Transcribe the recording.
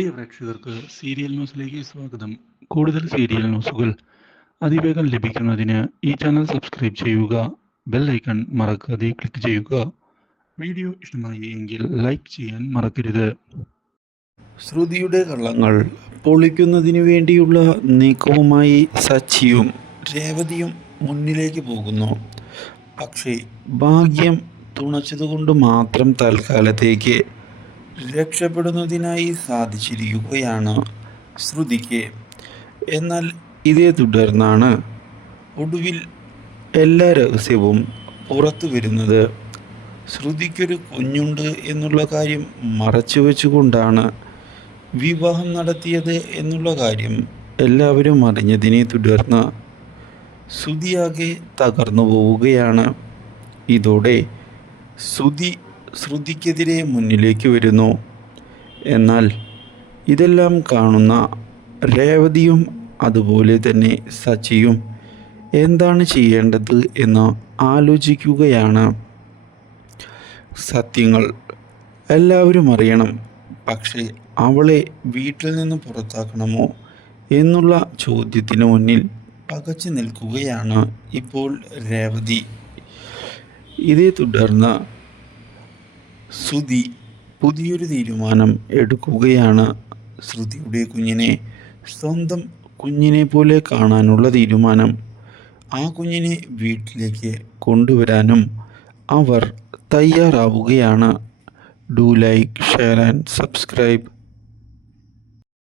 പ്രിയ പ്രേക്ഷകർക്ക് സീരിയൽ ന്യൂസിലേക്ക് സ്വാഗതം. കൂടുതൽ സീരിയൽ ന്യൂസുകൾ അതിവേഗം ലഭിക്കുന്നതിന് ഈ ചാനൽ സബ്സ്ക്രൈബ് ചെയ്യുക ബെൽ ഐക്കൺ മറക്കാതെ ക്ലിക്ക് ചെയ്യുക. വീഡിയോ ഇഷ്ടമായി എങ്കിൽ ലൈക്ക് ചെയ്യാൻ മറക്കരുത്. ശ്രുതിയുടെ കള്ളങ്ങൾ പൊളിക്കുന്നതിന് വേണ്ടിയുള്ള നീക്കവുമായി സച്ചിയും രേവതിയും മുന്നിലേക്ക് പോകുന്നു. പക്ഷേ ഭാഗ്യം തുണച്ചതുകൊണ്ട് മാത്രം തൽക്കാലത്തേക്ക് രക്ഷപ്പെടുന്നതിനായി സാധിച്ചിരിക്കുകയാണ്. ശ്രുതിക്ക്. എന്നാൽ ഇതേ തുടർന്നാണ് ഒടുവിൽ എല്ലാ രഹസ്യവും പുറത്തു വരുന്നത്. ശ്രുതിക്കൊരു കുഞ്ഞുണ്ട് എന്നുള്ള കാര്യം മറച്ചു വെച്ചുകൊണ്ടാണ് വിവാഹം നടത്തിയത് എന്നുള്ള കാര്യം എല്ലാവരും അറിഞ്ഞതിനെ തുടർന്ന് ശ്രുതിയാകെ തകർന്നു പോവുകയാണ്. ഇതോടെ ശ്രുതി ശ്രുതിക്കെതിരെ മുന്നിലേക്ക് വരുന്നു. എന്നാൽ ഇതെല്ലാം കാണുന്ന രേവതിയും അതുപോലെ തന്നെ സച്ചിയും എന്താണ് ചെയ്യേണ്ടത് എന്ന് ആലോചിക്കുകയാണ്. സത്യങ്ങൾ എല്ലാവരും അറിയണം. പക്ഷേ അവളെ വീട്ടിൽ നിന്ന് പുറത്താക്കണമോ എന്നുള്ള ചോദ്യത്തിന് മുന്നിൽ പകച്ചു നിൽക്കുകയാണ് ഇപ്പോൾ രേവതി. ഇതേ തുടർന്ന് ശ്രുതി പുതിയൊരു തീരുമാനം എടുക്കുകയാണ്. ശ്രുതിയുടെ കുഞ്ഞിനെ സ്വന്തം കുഞ്ഞിനെ പോലെ കാണാനുള്ള തീരുമാനം. ആ കുഞ്ഞിനെ വീട്ടിലേക്ക് കൊണ്ടുവരാനും അവർ തയ്യാറാവുകയാണ്. Do like share and subscribe.